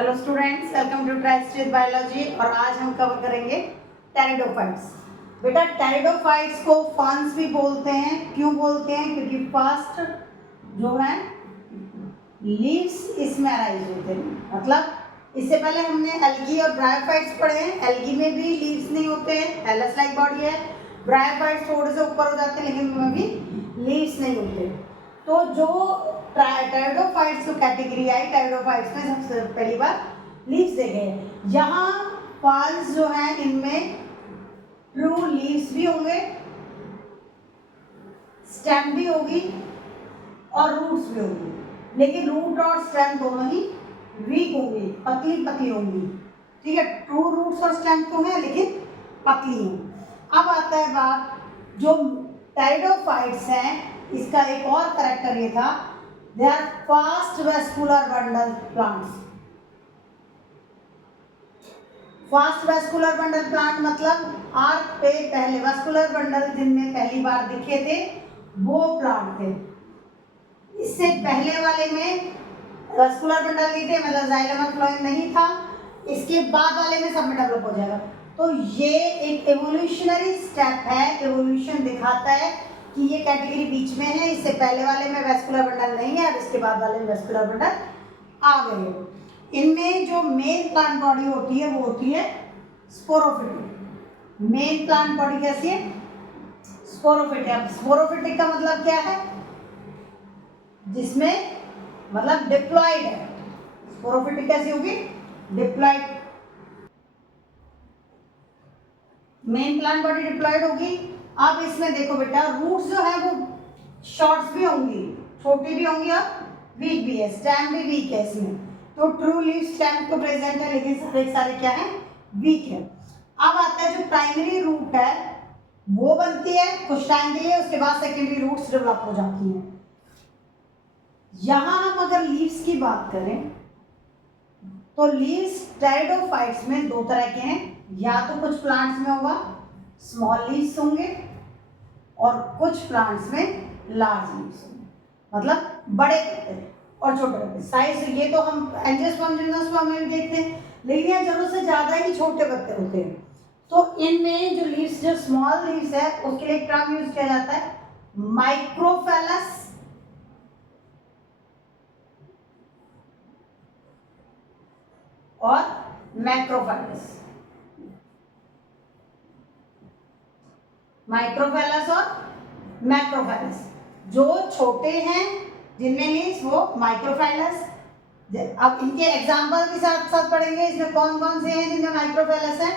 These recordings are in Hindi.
Hello students, welcome to tristate biology. और आज हम कवर करेंगे टेरिडोफाइट्स। बेटा, टेरिडोफाइट्स को फर्न्स भी बोलते हैं। क्यों बोलते हैं? क्योंकि फर्स्ट जो है लीव्स इसमें अराइज होते हैं। मतलब इससे पहले हमने एल्गी और ब्रायोफाइट्स पढ़े हैं। एल्गी में भी लीव्स नहीं होते हैं, थैलस लाइक बॉडी है। ब्रायोफाइट्स थोड़े से ऊपर हो जाते हैं, लेकिन उनमें भी लीव्स नहीं होते। तो जो टेरिडोफाइट्स जो कैटेगरी आई, टेरिडोफाइट्स में सबसे पहली बार लीव्स देखे। यहाँ फर्न्स जो है इनमें ट्रू लीव्स भी होंगे, स्टेम भी होगी और रूट्स भी होंगी। लेकिन रूट और स्टेम दोनों ही वीक होंगी, पतली पतली होंगी। ठीक है, ट्रू रूट्स और स्टेम तो है लेकिन पतली हों। अब आता है बात, जो टेरिडोफाइट्स हैं इसका एक और कैरेक्टर ये था, they are fast vascular bundle plants. Fast vascular bundle plant मतलब आर्क पे पहले वेस्कुलर बंडल जिनमें पहली बार दिखे थे वो प्लांट थे। इससे पहले वाले में वेस्कुलर बंडल नहीं थे, मतलब जाइलम और फ्लोएम नहीं था। इसके बाद वाले में सब में डेवलप हो जाएगा। तो ये एक एवोल्यूशनरी स्टेप है, एवोल्यूशन दिखाता है कि ये कैटेगरी बीच में है। इससे पहले वाले में वेस्कुलर बंडल नहीं है और इसके बाद वाले में वेस्कुलर बंडल आ गए। इनमें जो मेन प्लांट बॉडी होती है वो होती है स्पोरोफिटिक। मेन प्लांट बॉडी कैसी है? स्पोरोफिटिक। अब स्पोरोफिटिक का मतलब क्या है? जिसमें मतलब डिप्लॉयड है। स्पोरोफिटिक कैसी होगी? Diploid. Main plant body diploid होगी। अब इसमें देखो बेटा, रूट्स जो है वो शॉर्ट्स भी होंगी, छोटी भी होंगी और वीक भी है। स्टेम भी वीक है इसमें। तो ट्रू लीव स्टेम तो प्रेजेंट है, लेकिन सारे क्या है? वीक है। अब आता है जो प्राइमरी रूट है वो बनती है कुछ टाइम के लिए, उसके बाद सेकेंडरी रूट्स डेवलप हो जाती हैं। यहां हम अगर लीव्स की बात करें तो लीव्स टेरिडोफाइट्स में दो तरह के हैं। या तो कुछ प्लांट्स में होगा स्मॉल लीव्स होंगे और कुछ प्लांट्स में लार्ज लीव्स होंगे, मतलब बड़े पत्ते और छोटे पत्ते। साइज ये तो हम एंजियोस्पर्म जिम्नोस्पर्म में भी देखते हैं, लेकिन यहाँ जरूरत से ज्यादा ही छोटे पत्ते होते हैं। तो इनमें जो लीव्स, जो स्मॉल लीव्स है, उसके लिए एक टर्म यूज किया जाता है माइक्रोफेलस और मैक्रोफेलस। माइक्रोफेलस और मैक्रोफेलस। जो छोटे हैं जिनमें लीव्स वो माइक्रोफेलस। अब इनके एग्जांपल के साथ साथ पढ़ेंगे। इसमें कौन कौन से हैं जिनमें माइक्रोफेलस है?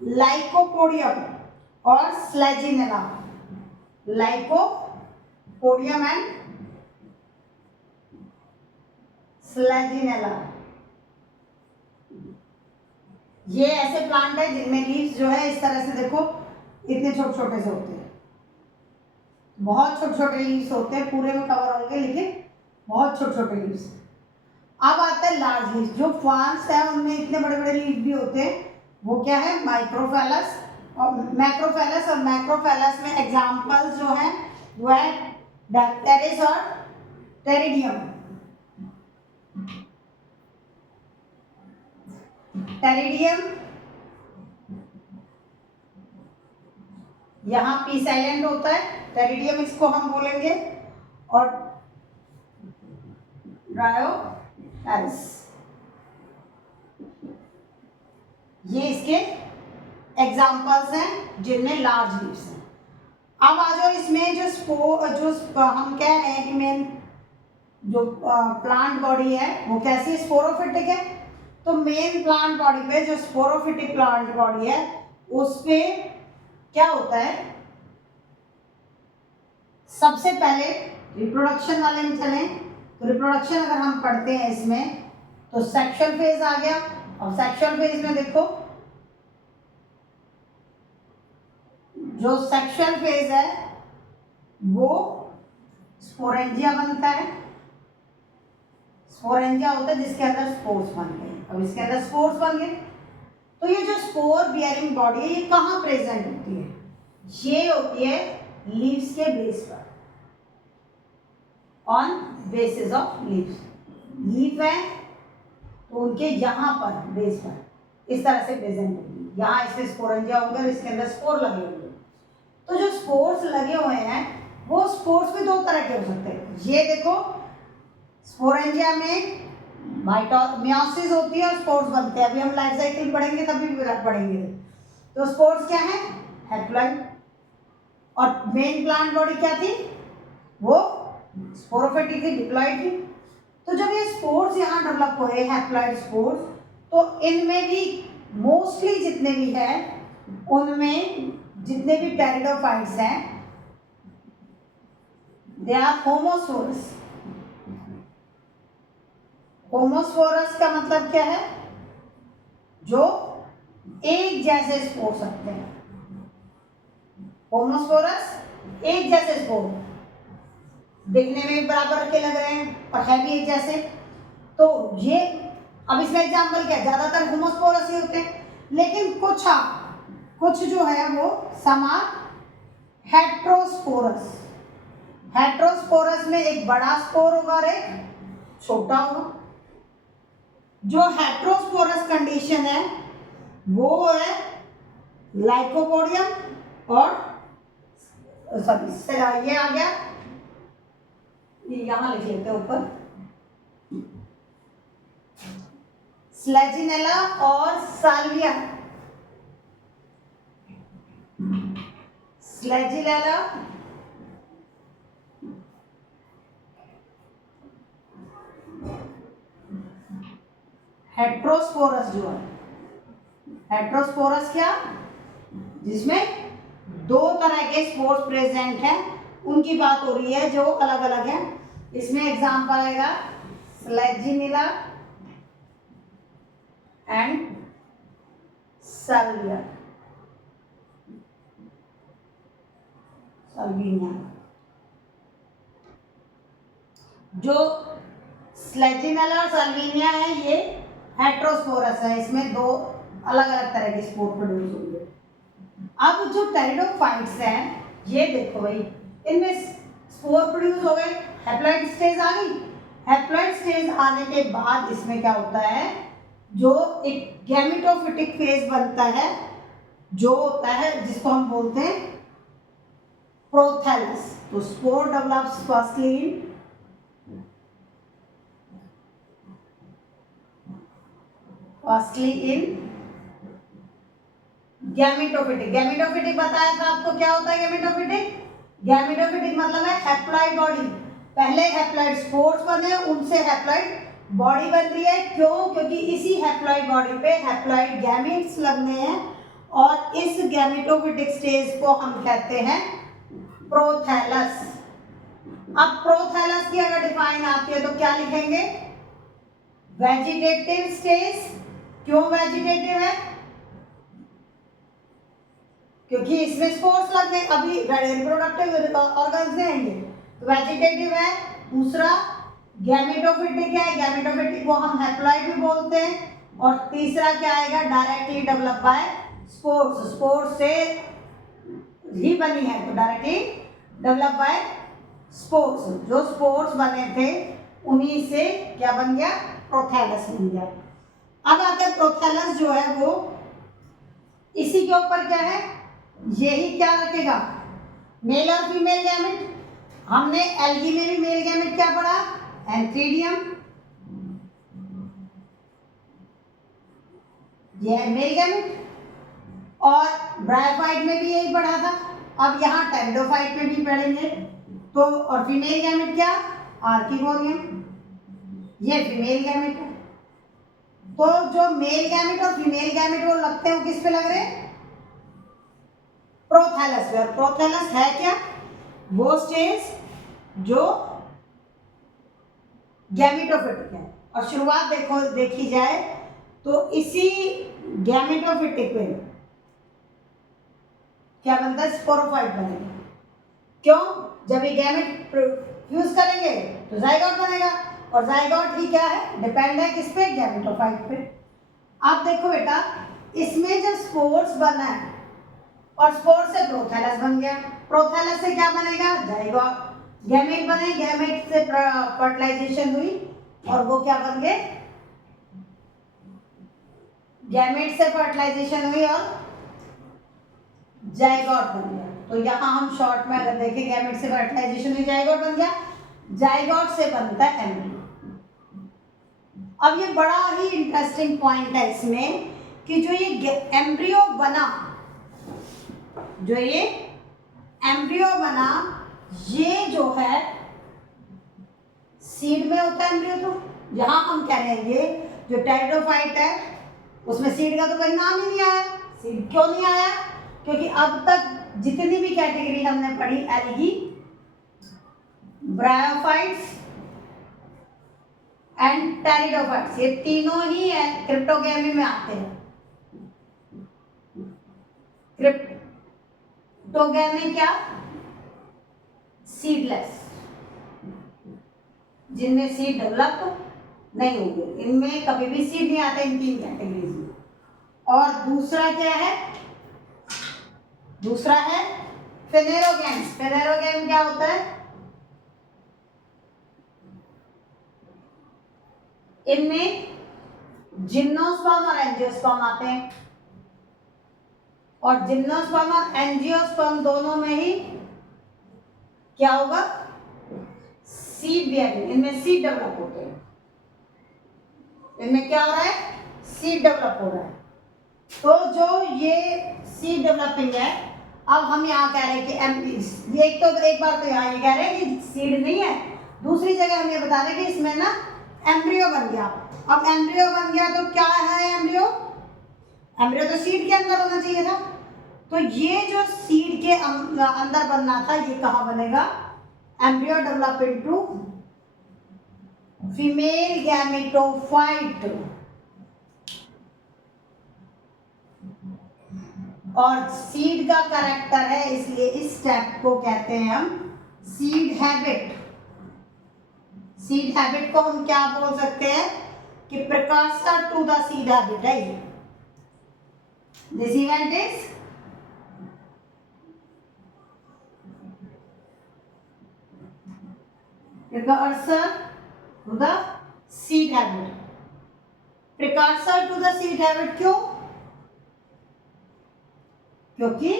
लाइकोपोडियम और स्लेजिनेला। Lycopodium and स्लेजिनेला। ये ऐसे प्लांट है जिनमें लीव्स जो है इस तरह से देखो इतने छोटे छोटे से होते हैं। बहुत छोटे छोटे लीव्स होते हैं, पूरे में कवर होंगे लेकिन बहुत छोटे छोटे लीव्स। अब आता है लार्ज लीव्स। जो फर्न्स है उनमें इतने बड़े बड़े लीव भी होते हैं, वो क्या है? माइक्रोफेलस और मैक्रोफेलस। और मैक्रोफेलस में एग्जांपल्स जो हैं वो है डैप्टेरिस और टेरिडियम। टेरिडियम यहाँ पी साइलेंट होता है, टेरिडियम इसको हम बोलेंगे, और ब्रायोफेलस ये इसके एग्जांपल्स हैं जिनमें लार्ज लीव्स हैं। अब आ जाओ इसमें जो हम कह रहे हैं कि मेन जो प्लांट बॉडी है वो कैसी है? स्पोरोफिटिक है। तो मेन प्लांट बॉडी पे जो स्पोरोफिटिक प्लांट बॉडी है उस पे क्या होता है? सबसे पहले रिप्रोडक्शन वाले में चलें तो रिप्रोडक्शन अगर हम पढ़ते हैं इसमें तो सेक्सुअल फेज आ गया। और सेक्सुअल फेज में देखो, जो सेक्सुअल फेज है वो स्पोरेंजिया बनता है। स्पोरेंजिया होता है जिसके अंदर स्पोर्स बन गए। अब इसके अंदर स्पोर्स बन गए तो ये जो स्पोर बियरिंग बॉडी है ये कहाँ प्रेजेंट होती है? ये होती है लीव्स के बेस पर, on basis of leaves. Leaf है तो उनके यहाँ पर बेस पर इस तरह से प्रेजेंट होगी। यहाँ इसमें स्पोरेंजिया होंगे और इसके अंदर स्पोर लगे होंगे। तो जो स्पोर्स लगे हुए हैं वो स्पोर्स भी दो तरह के हो सकते हैं। ये देखो स्पोरेंजिया में मियोसिस होती है और स्पोर्स बनते हैं। अभी हम लाइफ साइकिल पढ़ेंगे तभी पढ़ेंगे। तो स्पोर्स क्या है? हैप्लॉइड। और मेन प्लांट बॉडी क्या थी? वो स्पोरोफिटिक थी, डिप्लॉइड थी। तो जब ये स्पोर्स यहाँ डेवलप हुए हैप्लॉइड स्पोर्स, तो इनमें भी मोस्टली जितने भी है उनमें जितने भी टेरिडोफाइट्स हैं दे आर होमोस्पोरस। होमोस्पोरस का मतलब क्या है? जो एक जैसे स्पोर्स रखते हैं। होमोस्पोरस एक जैसे स्पोर, देखने में भी बराबर के लग रहे हैं और है भी एक जैसे। तो ये अब इसका एग्जाम्पल क्या है? ज्यादातर होमोस्पोरस ही होते हैं, लेकिन कुछ जो है वो समान हेट्रोस्पोरस। हेट्रोस्पोरस में एक बड़ा स्पोर होगा और एक छोटा होगा। जो हेट्रोस्पोरस कंडीशन है वो है लाइकोपोडियम और सॉरी ये आ गया, ये यहां लिख लेते हैं ऊपर, स्लेजिनेला और साल्विया। स्लेजिनेला हेट्रोस्पोरस जो है, हेट्रोस्पोरस क्या? जिसमें दो तरह के स्पोर्स प्रेजेंट हैं, उनकी बात हो रही है जो अलग अलग हैं। इसमें एग्जांपल आएगा स्लेजिनेला एंड साल्विया, साल्विनिया। जो स्लेजिनेला और साल्विनिया है ये हेट्रोस्पोरस है, इसमें दो अलग अलग तरह के स्पोर प्रोड्यूस होंगे। अब जो टेरिडोफाइट्स हैं ये देखो भाई, इनमें स्पोर प्रोड्यूस हो गए, हैप्लॉइड स्टेज आ गई। हैप्लॉइड स्टेज आने के बाद इसमें क्या होता है? जो एक गैमेटोफिटिक फेज बनता है जो होता है जिसको हम बोलते हैं प्रोथैलस। तो स्पोर डेवलप्स फर्स्टली इन गैमेटोफिटिक। गैमेटोफिटिक बताया था आपको, क्या होता है गैमेटोफिटिक? गैमेटोफिटिक मतलब है हैप्लॉइड बॉडी। पहले हैप्लॉइड स्पोर्स बने, उनसे हैप्लॉइड बॉडी बन रही है। क्यों? क्योंकि इसी हैप्लॉइड बॉडी पे हैप्लॉइड गैमेट्स लगने हैं और इस गैमेटोफिटिक स्टेज को हम कहते हैं प्रोथैलस। अब प्रोथैलस की अगर डिफाइन आती है तो क्या लिखेंगे? Vegetative stage. क्यों वेजिटेटिव है? क्योंकि इसमें स्पोर्स लग गए, अभी रिप्रोडक्टिव ऑर्गन्स नहीं आएंगे, तो वेजिटेटिव है। दूसरा गैमेटोफिटिक है, गैमेटोफिटिक को हम हैप्लॉइड भी बोलते हैं। और तीसरा क्या आएगा? Directly develop by spores. Spores से ही बनी है तो डायरेक्टली डेवलप बाय स्पोर्स। जो स्पोर्स बने थे उन्हीं से क्या बन गया? प्रोथैलस बन गया। अब आते हैं प्रोथैलस जो है वो इसी के ऊपर क्या है? यही क्या रखेगा? मेल और फीमेल गैमेट। हमने एल्गी में भी मेल गैमेट क्या पढ़ा? एंथ्रीडियम। ये है मेल गैमेट। और ब्रायोफाइट में भी यही पढ़ा था। अब यहाँ टेरिडोफाइट में भी पढ़ेंगे। तो और फीमेल गैमेट क्या? आर्किगोनियम। ये फीमेल गैमेट है। तो जो मेल गैमेट और फीमेल गैमेट वो लगते हैं, किस पे लग रहे हैं? प्रोथैलस पे। और प्रोथैलस है क्या? वो स्टेज जो गैमेटोफिटिक है। और शुरुआत देखी जाए तो इसी गैमेटोफिटिक पे क्या बनता है? स्पोरोफाइट बनेगा। क्यों? जब ये गैमेट फ्यूज करेंगे तो जाइगोट बनेगा, और जाइगोट ही क्या है? डिपेंड है किस पे? गैमेटोफाइट पे। आप देखो बेटा, इसमें जब स्पोर्स बना है और स्पोर से प्रोथैलस बन गया, प्रोथैलस से क्या बनेगा? जाइगोट। गैमेट बने, गैमेट से फर्टिलाइजेशन हुई और वो क्या बन गए? गैमेट से फर्टिलाइजेशन हुई और जाइगोट बन गया। तो यहाँ हम शॉर्ट में अगर देखें, गैमेट से फर्टिलाइजेशन हुई, जाइगोट बन गया, जाइगोट से बनता है एम्ब्रियो। अब ये बड़ा ही इंटरेस्टिंग पॉइंट है इसमें कि जो ये एम्ब्रियो बना, जो ये एम्ब्रियो बना, ये जो है सीड में होता है एम्ब्रियो। तो यहाँ हम कह रहे हैं ये जो टेरिडोफाइट है उसमें सीड का तो कोई नाम ही नहीं आया। सीड क्यों नहीं आया? क्योंकि अब तक जितनी भी कैटेगरी हमने पढ़ी, एल्गी, ब्रायोफाइट्स एंड टेरिडोफाइट्स, ये तीनों ही है क्रिप्टोगैमी में आते हैं। क्रिप्टोगैमी क्या? सीडलेस, जिनमें सीड डेवलप नहीं होंगे, इनमें कभी भी सीड नहीं आते, इन तीन कैटेगरीज में। और दूसरा क्या है? दूसरा है फेनेरोगैम्स। फेनेरोगैम क्या होता है? इनमें जिम्नोस्पर्म और एंजियोस्पर्म आते हैं, और जिम्नोस्पर्म और एंजियोस्पर्म दोनों में ही क्या होगा? सीड बियरिंग, इनमें सीड डेवलप होते हैं। इनमें क्या हो रहा है? सीड डेवलप हो रहा है। तो जो ये सीड डेवलपिंग है, अब हम यहाँ कह रहे हैं कि ये एक बार तो यहाँ ये कह रहे हैं कि सीड नहीं है, दूसरी जगह हम ये बता रहे हैं कि इसमें ना एम्ब्रियो बन गया। अब एम्ब्रियो बन गया तो क्या है एम्ब्रियो? एम्ब्रियो तो सीड के अंदर होना चाहिए था। तो ये जो सीड के अंदर बनना था, ये कहाँ बनेगा? Embryo develop into female gametophyte, और सीड का कैरेक्टर है, इसलिए इस स्टेप को कहते हैं हम सीड हैबिट। सीड हैबिट को हम क्या बोल सकते हैं कि precursor to the seed habit है ये। This event is precursor to the seed habit. Precursor to the seed habit क्यों? क्योंकि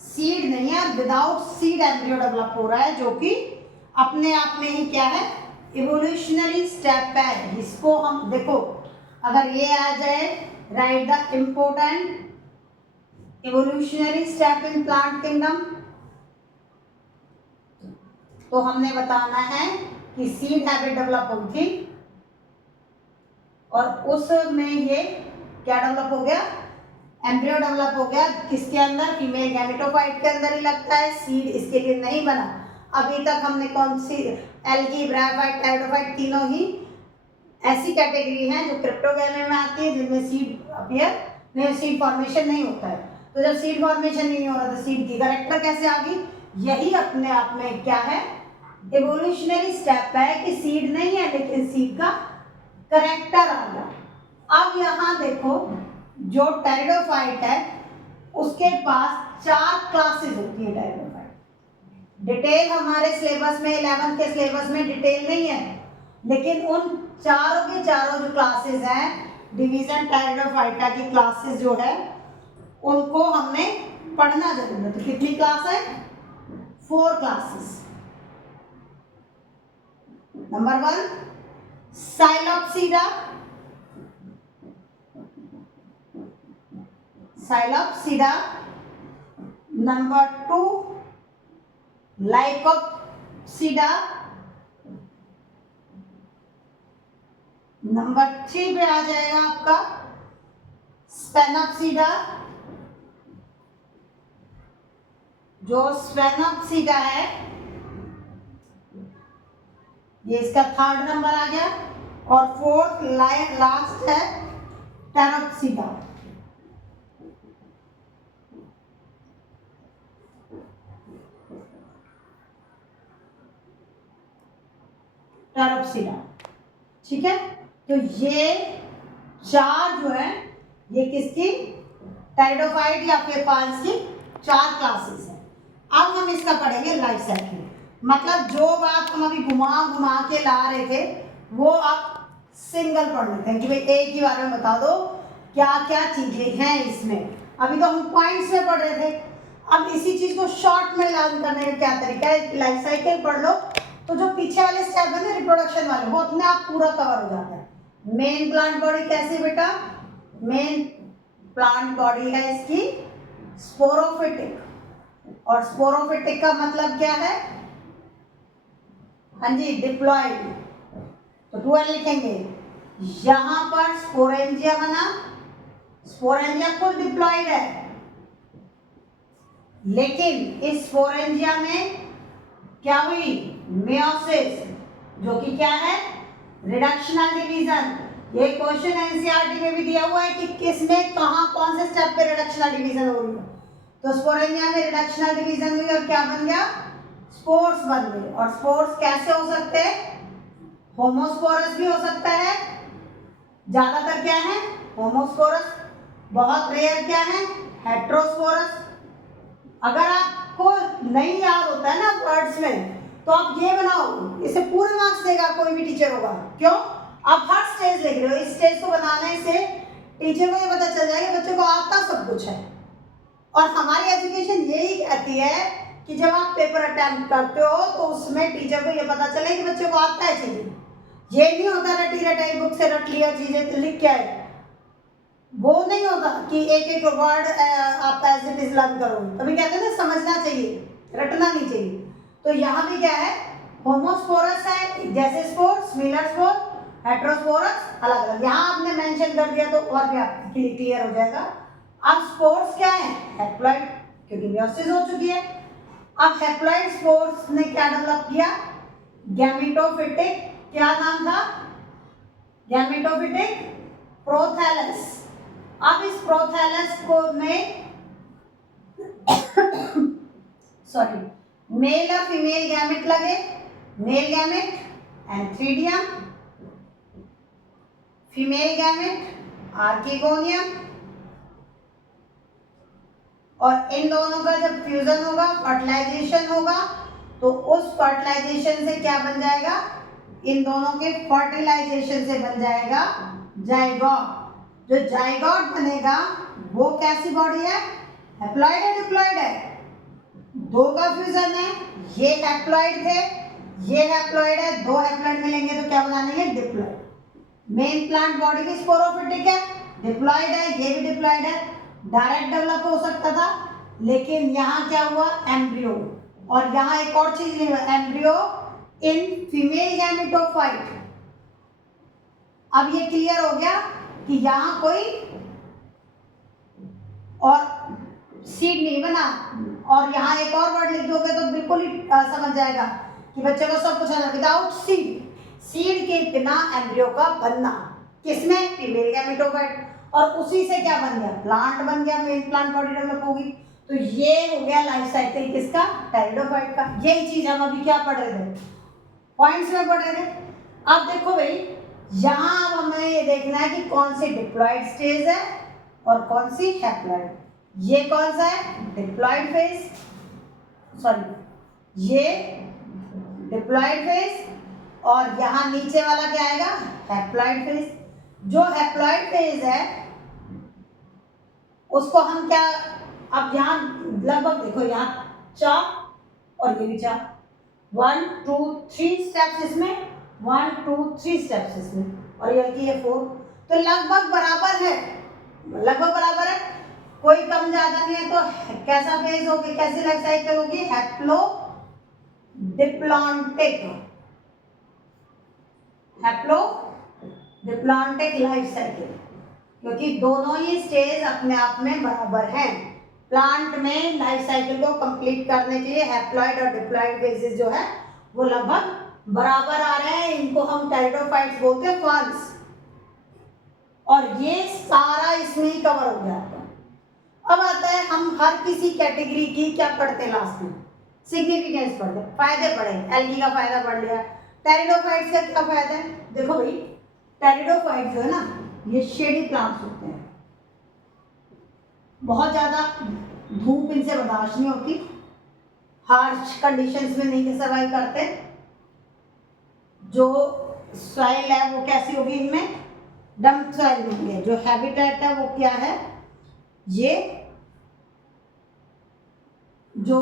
सीड नहीं है, विदाउट सीड एम्ब्रियो डेवलप हो रहा है, जो कि अपने आप में ही क्या है? इवोल्यूशनरी स्टेप है। इसको हम देखो, अगर ये आ जाए, right the important evolutionary step in plant kingdom, तो हमने बताना है कि सीड हैबिट डेवलप हुई थी, और उसमें ये क्या डेवलप हो गया? एम्ब्रियो डेवलप हो गया। किसके अंदर? फीमेल गैमेटोफाइट के अंदर ही लगता है, सीड इसके लिए नहीं बना। अभी तक हमने कौन सी? एल्गी, ब्रायोफाइट, टेरिडोफाइट, तीनों ही ऐसी कैटेगरी हैं जो क्रिप्टोगैमी में आती है, जिनमें सीड अपीयर नहीं, सीड फॉर्मेशन नहीं होता है। तो जब सीड फॉर्मेशन नहीं हो रहा तो सीड की कैरेक्टर कैसे आ गई? यही अपने आप में क्या है? इवोल्यूशनरी स्टेप है कि सीड नहीं है लेकिन सीड का कैरेक्टर आ गया। अब यहाँ देखो, जो टेरिडोफाइट है उसके पास 4 क्लासेस होती है। टेरिडोफाइट डिटेल हमारे सिलेबस में 11th के सिलेबस में डिटेल नहीं है, लेकिन उन चारों के चारों जो क्लासेस हैं, डिवीजन टेरिडोफाइटा की क्लासेस जो है उनको हमने पढ़ना जरूर है। तो कितनी क्लास है? 4 क्लासेस। नंबर 1 साइलोप्सीडा, साइलोप्सीडा। नंबर 2 लाइकोप्सीडा। नंबर 3 पे आ जाएगा आपका स्पेनोप्सीडा। जो स्पेनोप्सीडा है ये इसका 3rd नंबर आ गया, और 4th लास्ट है टेरोप्सीडा। टेरोप्सीडा, ठीक है। तो ये 4 जो है ये किसकी? टेरिडोफाइट या पेपाल्स की 4 क्लासेस है। अब हम इसका पढ़ेंगे लाइफ साइकिल। मतलब जो बात हम अभी घुमा घुमा के ला रहे थे वो आप सिंगल पढ़ लेते हैं कि भाई एक ही बारे में बता दो क्या क्या चीजें हैं इसमें। अभी तो हम पॉइंट्स में पढ़ रहे थे, अब इसी चीज को शॉर्ट में लर्न करने का क्या तरीका है, लाइफ साइकिल पढ़ लो तो जो पीछे वाले स्टेप है ना रिप्रोडक्शन वाले, वो अपने आप पूरा कवर हो जाता है। मेन प्लांट बॉडी कैसी बेटा, मेन प्लांट बॉडी है इसकी स्पोरोफिटिक, और स्पोरोफिटिक का मतलब क्या है, हाँ जी डिप्लॉयड। तो 12 लिखेंगे, यहां पर स्पोरेंजिया बना, स्पोरेंजिया खुद डिप्लॉयड है, लेकिन इस स्पोरेंजिया में क्या हुई, मेयोसिस, जो कि क्या है रिडक्शनल डिवीजन। ये क्वेश्चन एनसीईआरटी में भी दिया हुआ है कि किसमें कहां कौन से स्टेप पे रिडक्शनल डिवीजन हो रही है। तो स्पोरेंजिया में रिडक्शनल डिवीजन हुई और क्या बन गया, स्पोर्स बन गए। और स्पोर्स कैसे हो सकते हैं, होमोस्पोरस भी हो सकता है, ज्यादातर क्या है होमोस्पोरस, बहुत रेयर क्या है हेट्रोस्पोरस। अगर आपको नहीं याद होता है ना वर्ड्स में, तो आप ये बनाओ, इसे पूरे मार्क्स देगा कोई भी टीचर होगा। क्यों, आप हर स्टेज लिख रहे हो, इस स्टेज को बनाने से टीचर को ये पता चल जाएगा बच्चों को आता सब कुछ है। और हमारी एजुकेशन यही कहती है कि जब आप पेपर अटेम्प्ट करते हो तो उसमें टीचर को ये पता चले कि बच्चों को आता है चीजें। ये नहीं होता रटी रटाई बुक से रट लिया चीजें लिख के आए, वो नहीं होता कि एक एक वर्ड आप एज इट इज लर्न करो। तभी कहते हैं ना समझना चाहिए, रटना नहीं चाहिए। तो यहाँ भी क्या है होमोस्पोरस है, जैसे स्पोर, स्मिलर स्पोर, हेट्रोस्पोरस अलग अलग, यहाँ आपने मेंशन कर दिया तो और भी आपके क्लियर हो जाएगा। अब स्पोर्स क्या है, हैप्लॉइड, क्योंकि मेयोसिस हो चुकी है। अब हैप्लॉइड स्पोर्स ने क्या डेवलप किया, गैमेटोफिटिक, क्या नाम था, गैमेटोफिटिक प्रोथैलस। अब इस प्रोथैलस को में सॉरी मेल और फीमेल गैमेट लगे, male gamete antheridium, female gamete archegonium, और इन दोनों का जब फ्यूजन होगा फर्टिलाइजेशन होगा तो उस फर्टिलाइजेशन से क्या बन जाएगा, इन दोनों के फर्टिलाइजेशन से बन जाएगा जाइगोट। जो जाइगोट बनेगा वो कैसी बॉडी है, हैप्लॉइड है डिप्लॉइड है, दो का फ्यूजन है, ये हैप्लॉइड थे ये हैप्लॉइड है, दो हैप्लॉइड मिलेंगे तो क्या बनाएंगे डिप्लॉइड। मेन प्लांट बॉडी भी स्पोरोफिटिक है, डिप्लॉइड है, ये भी डिप्लॉइड है, डायरेक्ट डेवलप हो सकता था, लेकिन यहाँ क्या हुआ एम्ब्रियो। और यहाँ एक और चीज एम्ब्रियो इन फीमेल गैमेटोफाइट। अब ये क्लियर हो गया कि यहाँ कोई और सीड नहीं बना। और यहाँ एक और वर्ड लिख दोगे तो बिल्कुल ही समझ जाएगा कि बच्चे को सब कुछ है, विदाउट सीड, सीड के बिना एम्ब्रियो का बनना, किसमें फीमेल गैमेटोफाइट, और उसी से क्या बन गया प्लांट बन गया, मेन प्लांट बॉडी डेवलप होगी। तो ये हो गया लाइफ साइकिल किसका, टेरिडोफाइट का। यही चीज हम अभी क्या पढ़ रहे थे, पॉइंट्स में पढ़ रहे थे। अब देखो भाई यहाँ अब हमें ये देखना है कि कौन सी डिप्लॉइड स्टेज है और कौन सी हैप्लॉइड। ये कौन सा है डिप्लॉइड फेज, सॉरी ये डिप्लॉइड फेज, और यहाँ नीचे वाला क्या आएगा हैप्लॉइड फेज। जो हैप्लॉइड फेज है उसको हम क्या, अब यहाँ लगभग देखो यहाँ 4 और ये भी 4, 1 2 3 स्टेप्स इसमें, 1 2 3 स्टेप्स इसमें, और ये की 4, तो लगभग बराबर है, लगभग बराबर है, कोई कम ज्यादा नहीं है। तो कैसा फेज होगी, कैसी लाइफ साइकिल होगी, haplo diplontic, haplo diplontic life cycle, क्योंकि दोनों ही स्टेज अपने आप में बराबर हैं। प्लांट में लाइफ साइकिल को कंप्लीट करने के लिए हैप्लॉइड और डिप्लॉइड फेजेस जो है वो लगभग बराबर आ रहे हैं। इनको हम टेरिडोफाइट्स बोलते हैं, फर्न्स। और ये सारा इसमें ही कवर हो गया आपका। अब आता है हम हर किसी कैटेगरी की क्या पढ़ते हैं लास्ट में, सिग्निफिकेंस पढ़ते हैं, फायदे पढ़े, एल्गी का फायदा पढ़ लिया, टेरिडोफाइट्स का क्या फायदा है। देखो भाई टेरिडोफाइट्स जो है ना ये शेडी प्लांट्स होते हैं, बहुत ज्यादा धूप इनसे बर्दाश्त नहीं होती, हार्श कंडीशंस में नहीं सर्वाइव करते। जो सॉइल है वो कैसी होगी इनमें डम्प सॉइल में होंगे। जो हैबिटेट है वो क्या है, ये जो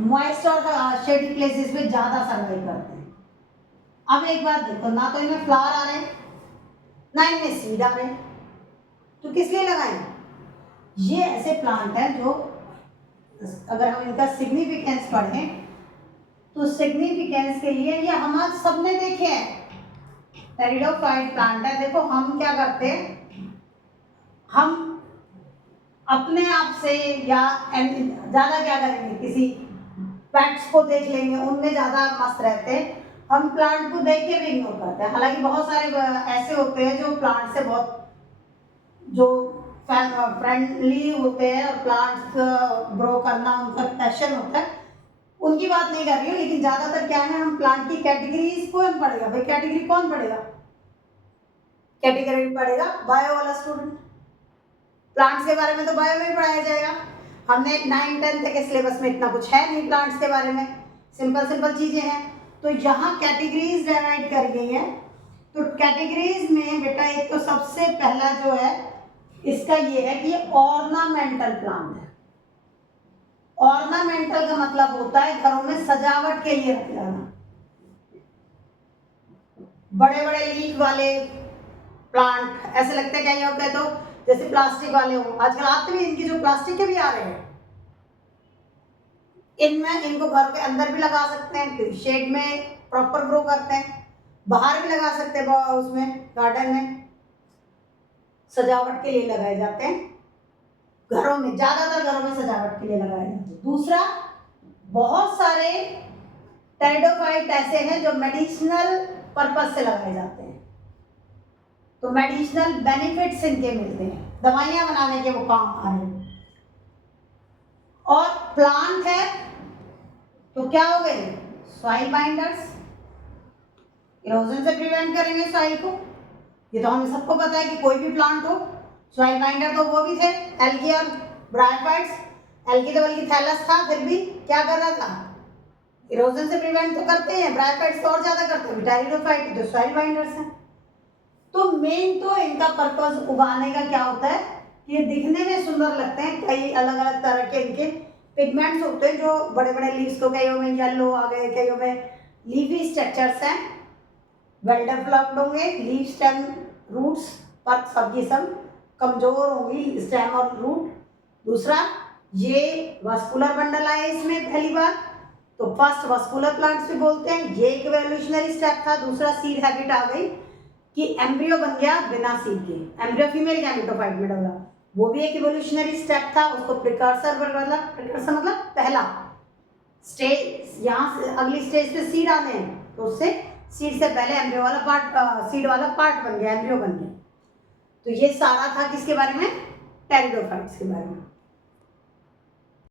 मॉइस्ट और शेडी प्लेसेस में ज़्यादा सर्वाइव करते हैं। अब एक बात देखो, ना तो इनमें फ्लावर आ रहे हैं ना इनमें सीड आ रहे हैं, तो किस लिए लगाएं? ये ऐसे प्लांट हैं जो अगर हम इनका सिग्निफिकेंस पढ़ें तो सिग्निफिकेंस के लिए ये हम आज सबने देखे हैं, टेरिडोफाइट प्लांट है। देखो हम क्या करते हैं, हम अपने आप से या ज़्यादा क्या करेंगे, किसी पेट्स को देख लेंगे, उनमें ज़्यादा मस्त रहते हैं, हम प्लांट को देख के भी इग्नोर करते हैं। हालांकि बहुत सारे ऐसे होते हैं जो प्लांट से बहुत जो फ्रेंडली होते हैं और प्लांट्स ग्रो करना उनका पैशन होता है, उनकी बात नहीं कर रही हूँ, लेकिन ज़्यादातर क्या है, हम प्लांट की कैटेगरीज कौन पढ़ेगा भाई, कैटेगरी कौन पढ़ेगा, कैटेगरी पढ़ेगा बायो वाला स्टूडेंट। प्लांट्स के बारे में तो बायो में ही पढ़ाया जाएगा। हमने 9-10 के सिलेबस में इतना कुछ है नहीं प्लांट्स के बारे में, सिंपल सिंपल चीज़ें हैं। तो यहाँ कैटेगरीज डिवाइड कर गई हैं। तो कैटेगरीज में बेटा एक तो सबसे पहला जो है इसका ये है कि ऑर्नामेंटल प्लांट है। ऑर्नामेंटल का मतलब होता है घरों में सजावट के लिए रख जाना। बड़े बड़े लीफ वाले प्लांट ऐसे लगते हैं, क्या ये होता है तो जैसे प्लास्टिक वाले हो, आजकल आते भी इनकी जो प्लास्टिक के भी आ रहे हैं, इनमें इनको घर के अंदर भी लगा सकते हैं, शेड में प्रॉपर ग्रो करते हैं, बाहर भी लगा सकते हैं, उसमें गार्डन में सजावट के लिए लगाए जाते हैं। घरों में, ज्यादातर घरों में सजावट के लिए लगाए जाते हैं। दूसरा, बहुत सारे टेरिडोफाइट ऐसे हैं जो मेडिसिनल पर्पस से लगाए जाते हैं, तो मेडिसिनल बेनिफिट्स इनके मिलते हैं, दवाइयां बनाने के वो काम आ रहे हैं। और प्लांट है तो क्या हो गए, सॉइल बाइंडर्स, इरोजन से प्रिवेंट करेंगे सॉइल को। ये तो हमें सबको पता है कि कोई भी प्लांट हो, सॉइल बाइंडर तो वो भी थे, एल्गी और ब्रायोफाइट्स। एल्गी तो बल्कि थैलस था, फिर भी क्या कर रहा था, इरोजन से प्रिवेंट तो करते हैं, ब्रायोफाइट्स तो और ज्यादा करते हैं, टेरिडोफाइट जो सॉइल बाइंडर्स हैं। तो मेन तो इनका पर्पस उगाने का क्या होता है, ये दिखने में सुंदर लगते हैं, कई अलग अलग तरह के इनके पिगमेंट्स होते हैं, जो बड़े बड़े लीव्स को कईयों में येलो आ गए, कईयों में लीफी स्ट्रक्चर्स हैं, वेल डेवलप्ड होंगे, लीव स्टेम रूट्स पर सबकी सब कमजोर होंगी स्टेम और रूट। दूसरा, ये वास्कुलर बंडल आए इसमें पहली बार, तो फर्स्ट वास्कुलर प्लांट्स भी बोलते हैं, ये एक एवोल्यूशनरी स्टेप था। दूसरा, सीड हैबिट आ गई कि एम्ब्रियो बन गया बिना सीड के, एम्ब्रियो फीमेल गैमेटोफाइट में डबला, वो भी एक इवोल्यूशनरी स्टेप था, उसको प्रिकर्सर मतलब पहला स्टेज, यहाँ से अगली स्टेज पे सीड आने हैं, तो उससे सीड से पहले एम्ब्रियो वाला पार्ट, सीड वाला पार्ट बन गया, एम्ब्रियो बन गया। तो ये सारा था किसके बारे में, टेरिडोफाइट्स के बारे में।